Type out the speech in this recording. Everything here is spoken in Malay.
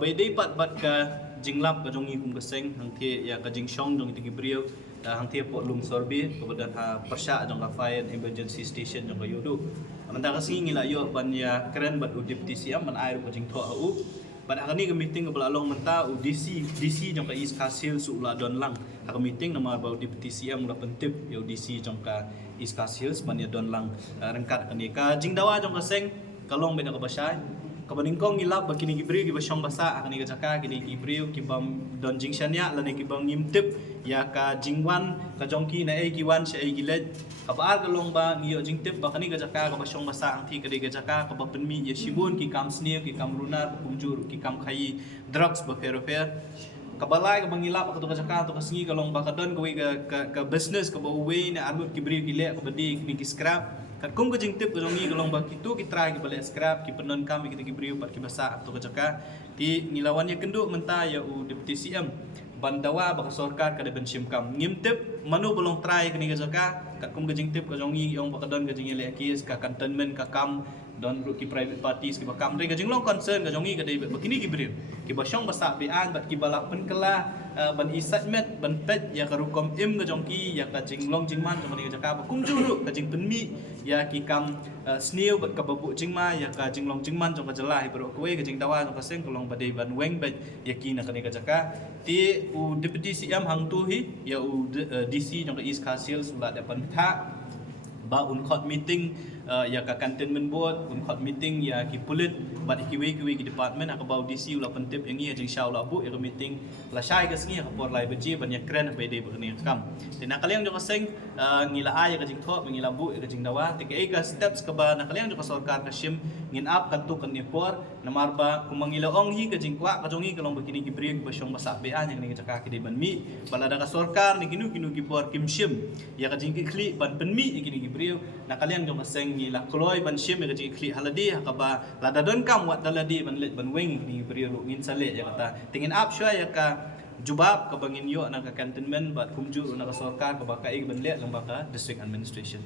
bay day bat ka jinglap ka jongi kum kaseng hang thie ya ka jingshong jong tigi brio hang thie po lum sorbi kemudian ha persya jong ka fire emergency station jong ka yodu amanda ka singi la yo ban ya keren bat udip TCM ban air ko jing tho au ban akani ka meeting ka belalong menta DC jong ka is kasil su la don lang ka meeting nama ba udip TCM la pentip yo DC jong ka is kasil ban ya don lang rengkat kani ka jingdawa jong ka seng kalong bena ka basay kabaningkong ngilap bakini gibri giba syong basa akani ka jaka kini gibri kibam don jingshanya lani kibam ngimtip ya ka jingwan ka jongki na ai kiwan sha ai giled kabaar kalong ba ngiyo jingtip bakani ka jaka ka basyong basa ang thi ka ka jaka ka bapenmi ya shimun ki kam sneer ki kam runar kumjur ki kam khai drugs ba fer kabalai ka bangilap ka to ka jaka to ka singi kalong ba ka don ka business ka ba uwi na armut gibri gile ka badi ni ki scrap kat kung kajing tip kajong ni kalong bak itu kita ki balik scrap ki penon kami kita ki beriu pat ki basa atau kajaka ti ngilawannya kenduk menta ya u deputy CM bandawa baka sorkar kada bensim kam ngim tip manu belum try kini kajaka kat kung kajing tip kajong ni yong baka don kajing ile kis ka cantonment ka kam don ki private parties ki bakam re kajing long concern kajong ni kada begini ki beriu ki basyong basa bian bat ki balak penkela ban isatmet ban pet ya karukom im kajong ki ya kajing long jingman kajong ni kajaka kum juru kajing penmi ya ki kam snew bat ka babu jingma ya ka jinglong jingman jong ka jalai bro kowe ka jing dawa jong ka seng kolong badai ban weng bat ya ki na kani ka jaka ti u deputy CM hang tu hi ya u DC jong ka East Kasil sulat dapat tha ba un court meeting ya ka cantonment board un court meeting ya ki pulit bat kiwe ki department ka bau DC ula pentip yang ia jing syau la bu ya meeting la syai ka singi ka por lai beji ban ya kren be de begni kam tin nakaliang jong ka seng ngila ay ka jing tho ngila bu ka jing dawa ti ka steps ka ba nakaliang jong ka sarkar ka shim ngin up ka tu kan ni por namarba kumangila ong hi ka jing kwa ka jongi ka long begini ki bring ba syong basa be an yang ni ka ka ki de ban mi balada ka sarkar ni kinu ki por kim shim ya ka jing ki kli ban pen mi ki bring nakaliang jong ka seng ngila kloy ban shim ka jing kli haladi ka ba lada don kam wat daladi ban let ban weng ni bring ngin sale ya kata tingin up syai ya ka jubab ka bangin yo na ka cantonment bat kumju na ka sarkar ka ba ka ig ban let lang ba ka district administration